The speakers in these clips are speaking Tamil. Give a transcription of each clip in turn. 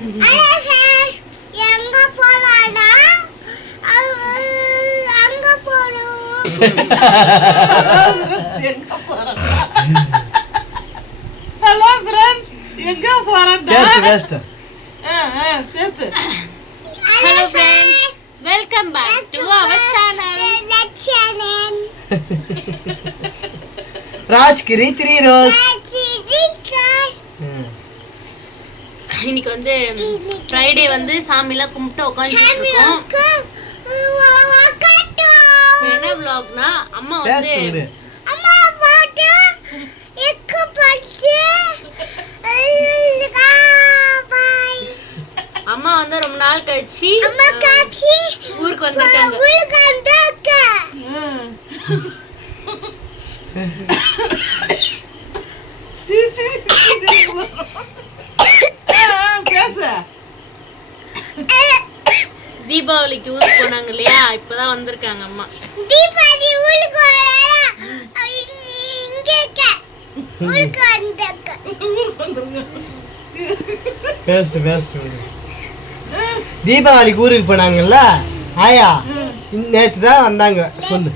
எங்க போறானா அங்க போறோம். எங்க போறானா? ஹலோ ஃப்ரெண்ட்ஸ், எங்க போறானா? பேசு பேசு. Hello friends, welcome back to our channel. Rajgiri 3 ரோஸ். இன்னைக்கு வந்து ஃப்ரைடே வந்து சாமிலாம் கும்பிட்டு உட்காந்துட்டு இருக்கோம். என்ன vlogனா அம்மா வந்து அம்மா வந்து ரொம்ப நாள் கழிச்சு ஊருக்கு வந்திருக்காங்க. தீபாவளிக்கு ஊருக்கு போனாங்க இல்லையா, இப்பதான் வந்திருக்காங்க அம்மா. தீபாவளி ஊருக்கு தீபாவளிக்கு ஊருக்கு போனாங்கல்ல ஆயா, நேற்று தான் வந்தாங்க. சொல்லு.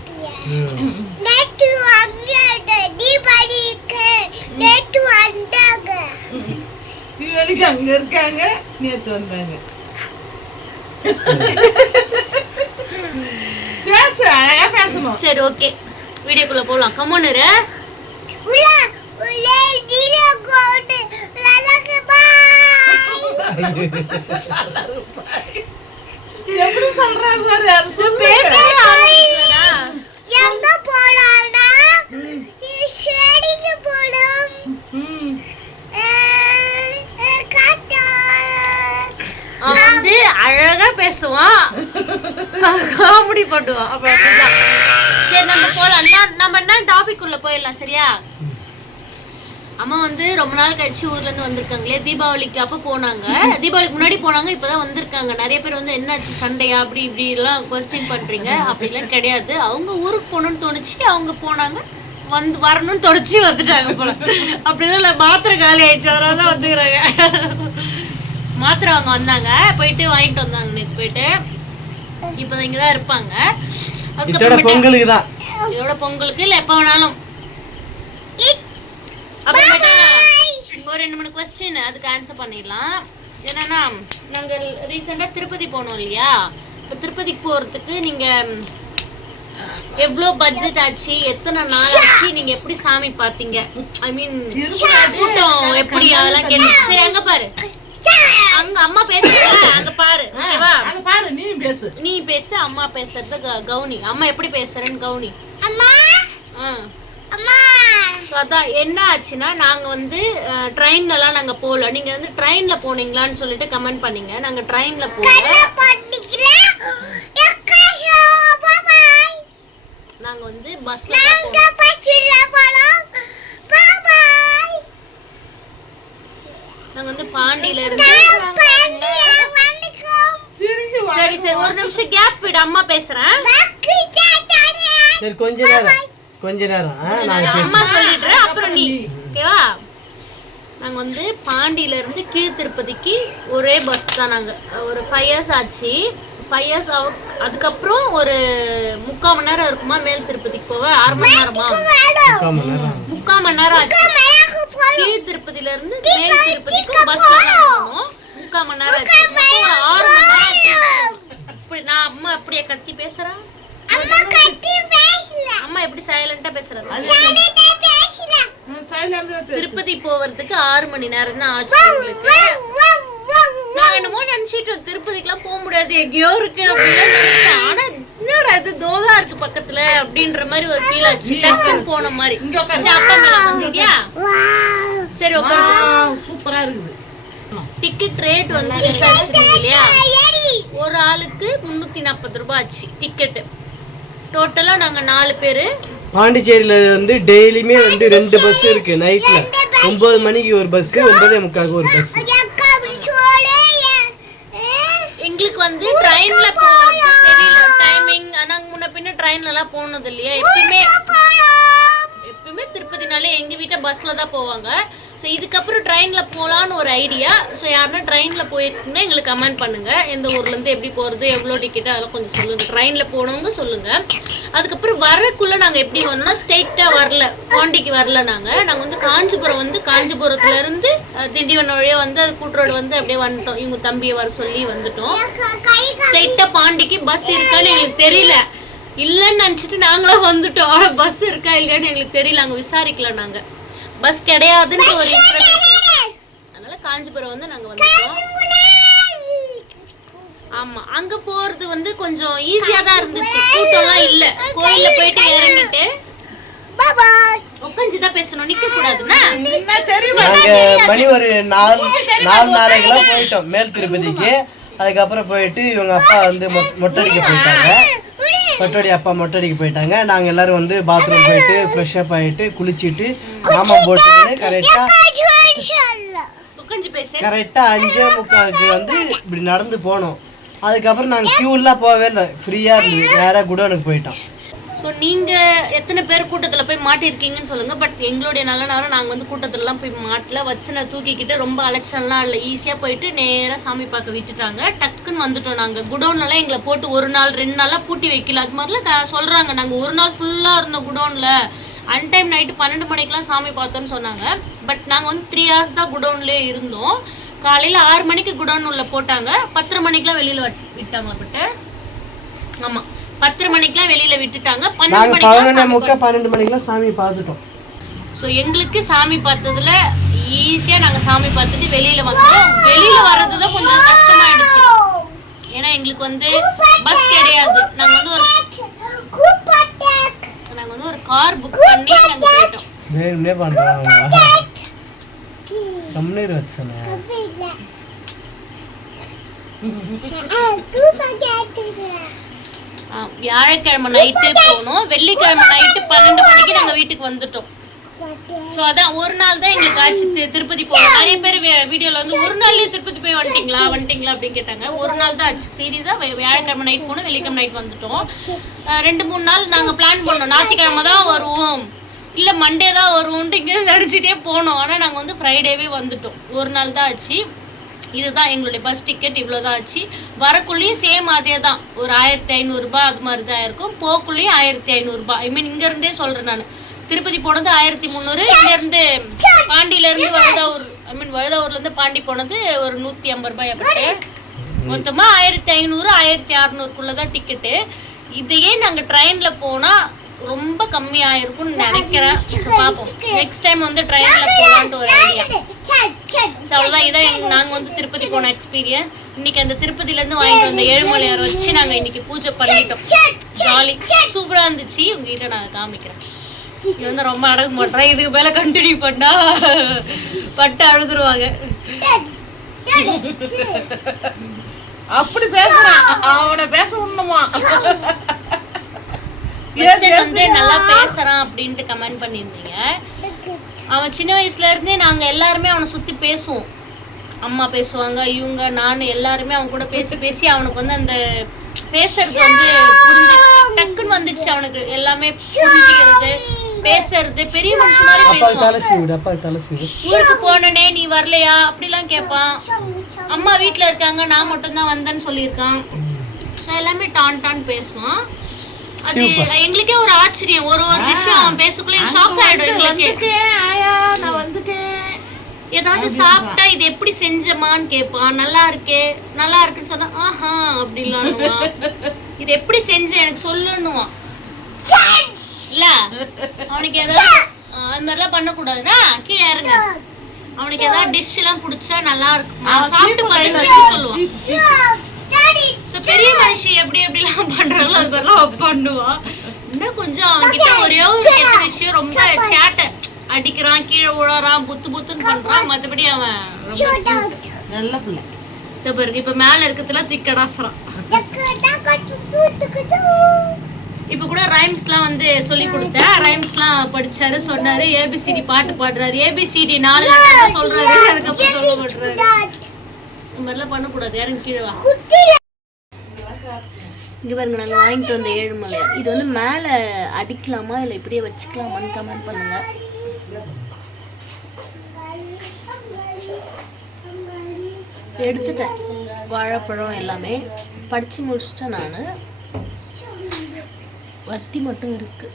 தீபாவளிக்கு அங்க இருக்காங்க, நேத்து வந்தாங்க. பேசு, அழகா பேசணும். சரி, ஓகே, வீடியோக்குள்ள போலாம். கமோன் இரு. எப்படி சொல்றாங்க பாரு, அது சொல்லு. எங்க போலாம்னா ஷேடிக்கு போலாம். அவன் வந்து அழகா பேசுவான், காமெடி பண்ணுவான். அப்படிதான். சரி, நம்ம போலாம். நம்ம என்ன டாபிக் உள்ள போயிடலாம். சரியா? அம்மா வந்து ரொம்ப நாள் கழிச்சு ஊர்ல இருந்து வந்திருக்காங்களே. தீபாவளிக்கு அப்ப போனாங்க, தீபாவளிக்கு முன்னாடி போனாங்க, இப்பதான் வந்திருக்காங்க. நிறைய பேர் வந்து என்னாச்சு சண்டையா அப்படி இப்படி எல்லாம் கொஸ்டின் பண்றீங்க. அப்படிலாம் கிடையாது. அவங்க ஊருக்கு போகணும்னு தோணுச்சு, அவங்க போனாங்க. வந்து வரணும்னு தோணுச்சு, வந்துட்டாங்க போல. அப்படின்னா இல்ல, மாத்திரை காலி ஆயிடுச்சு, அதனால தான் வந்துக்கிறாங்க. மாத்திரை அவங்க வந்தாங்க, போயிட்டு வாங்கிட்டு வந்தாங்க நேற்று போயிட்டு. இப்பதான் இங்கதான் இருப்பாங்க. பொங்கலுக்கு தான், இதோட பொங்கலுக்கு இல்ல எப்ப வேணாலும். அப்புறமேட்டா ஒரு 2-3 கொஸ்டின், அதுக்கு ஆன்சர் பண்ணிடலாம். என்னன்னா, நாங்கள் ரீசெண்டா திருப்பதி போனோம் இல்லையா. இப்போ திருப்பதிக்கு போறதுக்கு நீங்க எவ்வளோ பட்ஜெட் ஆச்சு, எத்தனை நாள் ஆச்சு, நீங்க எப்படி சாமி பாத்தீங்க, ஐ மீன் கூட்டம் எப்படி, அதெல்லாம் கேட்டு. சரி, அங்க பாரு, அங்க அம்மா பேசுறாங்க, அங்க பாரு. ஓகேவா? அங்க பாரு, நீ பேசு. நீ பேசு, அம்மா பேசுறது கவுனி. அம்மா எப்படி பேசுறேன்னு கவுனி. அம்மா ஸோ அதான் என்ன ஆச்சுன்னா, நாங்கள் வந்து ட்ரெயின்லலாம் நாங்கள் போகல. நீங்கள் வந்து ட்ரெயினில் போனீங்களான்னு சொல்லிட்டு கமெண்ட் பண்ணீங்க. நாங்கள் ட்ரெயினில் போகல, நாங்கள் வந்து பஸ்ஸில் நாங்கள் வந்து பாண்டியில இருந்து. சரி சரி, ஒரு நிமிஷம் கேப் விடு, அம்மா பேசுறேன். சரி, கொஞ்ச நேரம் அம்மா சொல்லிடுறேன், அப்புறம் நீ. ஓகேவா? நாங்கள் வந்து பாண்டியில இருந்து கீழ் திருப்பதிக்கு ஒரே பஸ் தான். நாங்கள் ஒரு 5 years ஆச்சு. 5 years அதுக்கப்புறம் ஒரு 3/4 மணி நேரம் இருக்குமா மேல் திருப்பதிக்கு போக. 6 மணி நேரமா, 3/4 மணி நேரம் ஆச்சு. கீழ் திருப்பதியில இருந்து மேல் திருப்பதிக்கு பஸ்ல போகணும். 3/4 மணி நேரம் ஆச்சு. மொத்தம் ஒரு 6 மணி நேரம். இப்படி நான் அம்மா அப்படியே கத்தி பேசுறேன். அம்மா எப்படி சைலண்டா பேசுறது? திருப்பதி போவதுக்கு 6 மணி நேரம் தான் ஆச்சு எங்களுக்கு. நான் என்னமோ நினைச்சிட்டோம் திருப்பதிக்குலாம் போக முடியாது, எங்கேயோ இருக்கு அப்படின்னு. ஆனா என்னடா இது தோதா இருக்கு பக்கத்துல அப்படின்ற மாதிரி ஒரு ஃபீல் ஆச்சு. டக்குன்னு போன மாதிரி. அப்பா மேல வந்துட்டியா? சரி, உட்காந்து. சூப்பரா இருக்குது. டிக்கெட் ரேட் வந்து இல்லையா, ஒரு ஆளுக்கு 340 ரூபாய் ஆச்சு டிக்கெட். டோட்டலா நாங்க 4 பேரு. பாண்டிச்சேரியில வந்து டெய்லியுமே வந்து 2 பஸ் இருக்கு. நைட்ல 9 மணிக்கு ஒரு பஸ், 9:45 ஒரு பஸ். எங்களுக்கு வந்து ட்ரெயின்ல போறது தெரியல டைமிங். ஆனா முன்ன பின்ன ட்ரெயின்ல எல்லாம் போனது இல்லையா. எப்பவுமே திருப்பதினாலே எங்க வீட்டை பஸ்ல தான் போவாங்க. ஸோ இதுக்கப்புறம் ட்ரெயினில் போகலான்னு ஒரு ஐடியா. ஸோ யாருன்னா ட்ரெயினில் போயிருக்குன்னா எங்களுக்கு கமெண்ட் பண்ணுங்கள். எந்த ஊர்லேருந்து எப்படி போகிறது, எவ்வளோ டிக்கெட்டு, அதெல்லாம் கொஞ்சம் சொல்லுங்கள். ட்ரெயினில் போனவங்க சொல்லுங்கள். அதுக்கப்புறம் வரக்குள்ளே நாங்கள் எப்படி வரணும்னா ஸ்ட்ரெயிட்டாக வரல, பாண்டிக்கு வரல. நாங்கள் வந்து காஞ்சிபுரத்துலேருந்து திண்டிவனம் வழியாக வந்து அது கூட்டுரோடு வந்து அப்படியே வந்துட்டோம். இவங்க தம்பியை வர சொல்லி வந்துட்டோம். ஸ்ட்ரெயிட்டாக பாண்டிக்கு பஸ் இருக்கான்னு எங்களுக்கு தெரியல, இல்லைன்னு நினச்சிட்டு நாங்களும் வந்துட்டோம். ஆனால் பஸ் இருக்கா இல்லையான்னு எங்களுக்கு தெரியல, அங்கே விசாரிக்கல. நாங்கள் பஸ் கிடையாதுன்னு ஒரு இன்ஃபர்மேஷன், அதனால காஞ்சிபுரம் வந்து நாங்கள் வந்துட்டோம். ஆமாம், அங்கே போகிறது வந்து கொஞ்சம் ஈஸியாக தான் இருந்துச்சு, கூட்டம்லாம் இல்லை. கோயிலில் போயிட்டு இறங்கிட்டு உட்காந்துதான் பேசணும், நிக்க கூடாதுன்னா. மணி ஒரு 4:30 போயிட்டோம் மேல் திருப்பதிக்கு. அதுக்கப்புறம் போயிட்டு இவங்க அப்பா வந்து மொட்டடிக்க போயிட்டாங்க. அப்பா மொட்டடிக்க போயிட்டாங்க. நாங்கள் எல்லாரும் வந்து பாத்ரூம் போயிட்டு ஃப்ரெஷ் அப் ஆகிட்டு குளிச்சுட்டு மாமா போட்டுன்னு கரெக்டாக 5:45 வந்து இப்படி நடந்து போனோம். அதுக்கப்புறம் நாங்கள் க்யூலாம் போகவே இல்லை, ஃப்ரீயாக இருந்தது. நேராக குடோனுக்கு போயிட்டோம். ஸோ நீங்கள் எத்தனை பேர் கூட்டத்தில் போய் மாட்டிருக்கீங்கன்னு சொல்லுங்கள். பட் எங்களுடைய நல்ல நேரம் நாங்கள் வந்து கூட்டத்திலலாம் போய் மாட்டல, வச்சு நான் தூக்கிக்கிட்டு ரொம்ப அலைச்சல்லாம் இல்லை, ஈஸியாக போயிட்டு நேராக சாமி பார்க்க விட்டுட்டாங்க. டக்குன்னு வந்துட்டோம். நாங்கள் குடோன்லாம் எங்களை போட்டு 1 நாள் 2 நாளாக பூட்டி வைக்கல. அது மாதிரிலாம் சொல்கிறாங்க. நாங்கள் 1 நாள் ஃபுல்லாக இருந்தோம் குடோனில். அன்டைம் நைட்டு 12 மணிக்கெலாம் சாமி பார்த்தோன்னு சொன்னாங்க. பட் நாங்கள் வந்து 3 hours தான் குடோன்லேயே இருந்தோம். காலையில் 6 மணிக்கு குடோன் உள்ள போட்டாங்க, 10:30 மணிக்கெலாம் வெளியில் விட்டாங்க. பட்டு ஆமாம், 10:30 மணிக்கெலாம் வெளியில் விட்டுட்டாங்க. 12 மணிக்கெலாம் சாமி பார்த்துட்டோம். ஸோ எங்களுக்கு சாமி பார்த்ததுல ஈஸியாக நாங்கள் சாமி பார்த்துட்டு வெளியில் வந்தோம். வெளியில் வர்றது தான் கொஞ்சம் கஷ்டமாயிடுச்சு, ஏன்னா எங்களுக்கு வந்து பஸ் கிடையாது. நாங்கள் வந்து ஒரு கார் புக் பண்ணி நாங்கள் போயிட்டோம். வேணும்னே பண்ணுறாங்க. கம்னீர் வச்சனே வியாழக்கிழமை நைட்டு போனோம். வெள்ளிக்கிழமை நைட்டு 12 மணிக்கு நாங்கள் வீட்டுக்கு வந்துட்டோம். ஸோ அதான் ஒரு நாள் தான் எங்களுக்கு ஆச்சு திருப்பதி போகணும். நிறைய பேர் வீடியோவில் வந்து 1 நாள்லேயே திருப்பதி போய் வந்துட்டீங்களா அப்படின்னு கேட்டாங்க. 1 நாள் தான் ஆச்சு. சீரியஸாக வியாழக்கிழமை நைட் போனோம், வெள்ளிக்கிழமை நைட் வந்துட்டோம். 2-3 நாள் நாங்கள் பிளான் பண்ணோம். ஞாயிற்றுக்கிழமை தான் வருவோம், இல்லை மண்டே தான் வருவோன்ட்டு இங்கே நடிச்சிட்டே போனோம். ஆனால் நாங்கள் வந்து ஃப்ரைடேவே வந்துட்டோம். 1 நாள் தான் ஆச்சு. இதுதான் எங்களுடைய பஸ் டிக்கெட், இவ்வளோ தான் ஆச்சு. வரக்குள்ளேயும் சேம் அதே தான், ஒரு 1500 ரூபாய் அது மாதிரி தான் இருக்கும். போக்குள்ளேயும் 1500 ரூபாய். ஐ மீன் இங்கேருந்தே சொல்கிறேன் நான், திருப்பதி போனது 1300, இங்கேருந்து பாண்டியிலேருந்து வழுதாவூர்லேருந்து பாண்டி போனது ஒரு 150 ரூபாய். அப்படி மொத்தமாக 1500 1600 தான் டிக்கெட்டு. இதையே நாங்கள் ட்ரெயினில் போனால் ரொம்ப கம்மியாயிருக்கும்னு நினைக்கிறேன். ஸோ பார்ப்போம், நெக்ஸ்ட் டைம் வந்து ட்ரெயினில் போகலான்ட்டு ஒரு ஐடியா. ஸோ அவ்வளோதான், இதான் நாங்கள் வந்து திருப்பதி போன எக்ஸ்பீரியன்ஸ். இன்னைக்கு அந்த திருப்பதியிலேருந்து வாங்கிட்டு வந்த ஏழுமலையாரை வச்சு நாங்கள் இன்னைக்கு பூஜை பண்ணிட்டோம். ஜாலி, சூப்பராக இருந்துச்சு. உங்ககிட்ட நான் காமிக்கிறேன். இது வந்து ரொம்ப அடங்க மாட்டேன், இதுக்கு மேலே கண்டினியூ பண்ணா பட்டு அழுதுருவாங்க. அப்படி பேசுறான், அவனை பேச விடணுமா? வந்து நல்லா பேசுறான் அப்படின்ட்டு கமெண்ட் பண்ணியிருந்தீங்க. அவன் சின்ன வயசுல இருந்தே நாங்கள் எல்லாருமே அவனை சுற்றி பேசுவோம். அம்மா பேசுவாங்க, இவங்க, நான் எல்லாருமே அவன் கூட பேசி அவனுக்கு வந்து அந்த பேசுறது வந்து புரிஞ்சு டக்குன்னு வந்துடுச்சு. அவனுக்கு எல்லாமே புரிஞ்சுக்கிறது, பேசுறது, பெரிய மனுஷன் மாதிரி பேசுவான். ஊருக்கு போனனே நீ வரலையா அப்படிலாம் கேட்பான். அம்மா வீட்டில் இருக்காங்க, நான் மட்டும்தான் வந்தேன்னு சொல்லியிருக்கான். ஸோ எல்லாமே டான் பேசுவான். அது எங்களுக்கே ஒரு ஆச்சரியம். ஒரு விஷயம் அவன் பேசக்குள்ளே ஷாக் ஆயிடும் எங்களுக்கு. நான் வந்துட்டேன், ஏதாவது சாப்பிட்டா இது எப்படி செஞ்சமான்னு கேட்பான். நல்லா இருக்குன்னு சொன்னா ஆஹா அப்படிலாம். இது எப்படி செஞ்ச எனக்கு சொல்லணுவான். இல்ல அவனுக்கு ஏதாவது அது மாதிரிலாம் பண்ணக்கூடாதுன்னா கீழே இறங்க. அவனுக்கு ஏதாவது டிஷ் எல்லாம் பிடிச்சா நல்லா இருக்கும் சாப்பிட்டு பார்த்து சொல்லுவான். ஸோ பெரிய மனுஷன் எப்படிலாம் பண்றாங்களோ அது மாதிரிலாம் பண்ணுவான். இன்னும் கொஞ்சம் அவன்கிட்ட ஒரே ஒரு கெட்ட விஷயம், ரொம்ப சேட்டை, அடிக்கிறான், கீழே உழறான், புத்துன்னு பண்றான். மற்றபடி அவன் நல்ல பிள்ளை. பாருங்க இப்ப மேல இருக்கிறதுல திக்கடாசறான். இப்ப கூட ரைம்ஸ்லாம் வந்து சொல்லி கொடுத்தேன். ரைம்ஸ்லாம் படிச்சாரு, சொன்னாரு. ஏபிசிடி பாட்டு பாடுறாரு. ஏபிசிடி 4 லெட்டர் சொல்றாரு, அதுக்கப்புறம் சொல்ல மாட்டாரு. இந்த மாதிரிலாம் பண்ணக்கூடாது. யாரும் கீழே வா. இங்கே பாருங்க, நாங்கள் வாங்கிட்டு வந்த ஏழுமலையா. இது வந்து மேலே அடிக்கலாமா இல்லை இப்படியே வச்சுக்கலாமான்னு கமெண்ட் பண்ணுங்க. எடுத்துட்டேன் வாழைப்பழம் எல்லாமே படித்து முடிச்சிட்டேன். நான் வத்தி மட்டும் இருக்குது.